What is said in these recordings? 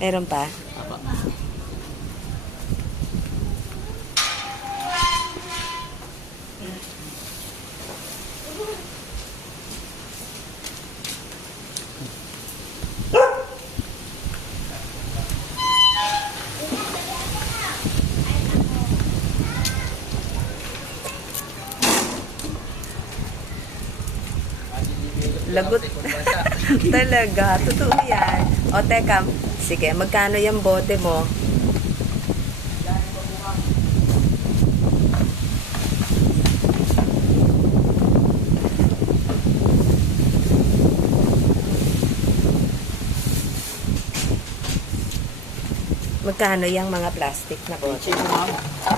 Meron pa? Apa. Lagot. Talaga, totoo yan. O, teka. Sige, magkano yung bote mo? Magkano yung mga plastic na bote? 25.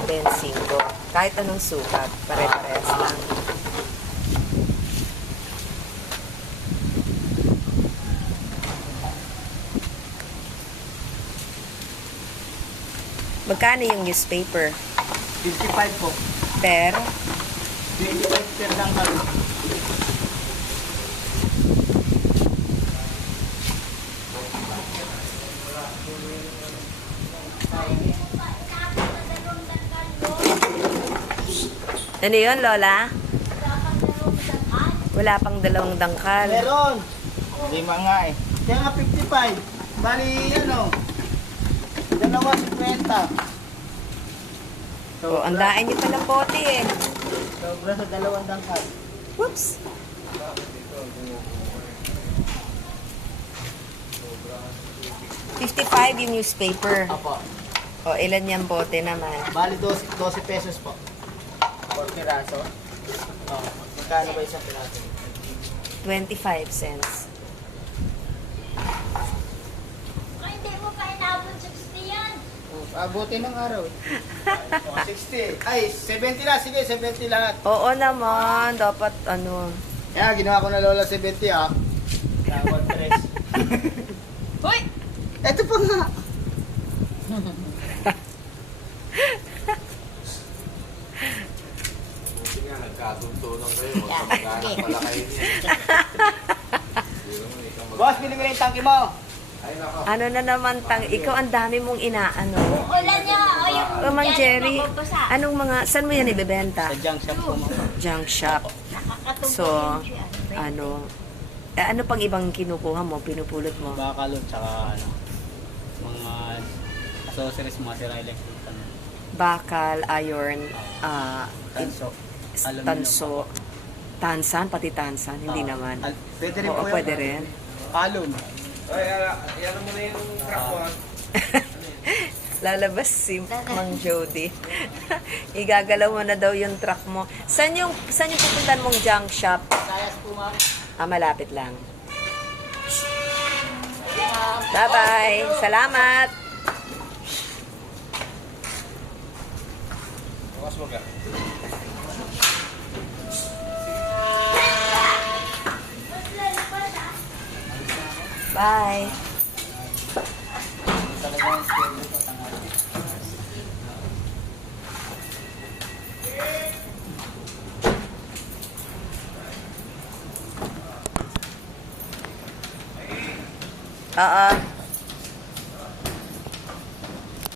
Kahit anong sukat, pare-parehas lang. Magkano yung newspaper? 55 po. Per? 25 per lang kami. Ano yun, Lola? Wala pang dalawang dangkal. Meron. Lima nga eh. Kaya nga 55. Bali ano? Dalawa 50. O, ang daan nyo palang bote eh. Sobra sa dalawang dangkal. Whoops! $55 yung newspaper. Apo. O, ilan yung bote naman? Bali 12 pesos po. 4 piraso. Oh, magkano ba isang piraso? 25 cents. Hindi mo pa inabot 60 yan. Abuti ng araw eh. 60. Ay, 70 na. Sige, 70 lahat. Oo naman, dapat ano. Kaya ginawa ko na Lola 70 ah. Tawag tres. Hoy! Ito pa nga. Buti nga, nagkatuntunan kayo. Magkamag-anak pala kayo niya. Hindi naman ikaw mag- Boss, bili mo na yung tangke mo. Ay, nako. Ano na naman, ikaw ang dami mong inaano. Ulan niya. O yung O, Mang yan, Jerry, mababasa. anong mga, saan mo yan ibebenta? Sa junk shop po mo. Junk shop. Nakakatubo So, yan siya. ano, ano pang ibang kinukuha mo, pinupulot mo? Bakalot, tsaka ano, mga accessories, mga sira electric. Bakal, iron, Tanso. tanso, tansan, pati tansan, hindi naman. Pwede rin Oo, po yun. pwede rin. Alum. Ay, yan mo na yung truck mo. Lalabas si Mang Jody. Igagalaw mo na daw yung truck mo. Saan yung pupuntan mong junk shop? Sayas po ma'am. Malapit lang. Bye-bye. Salamat. Bukas mo ka. Bye. Talagang schedule po tanghali. Oo.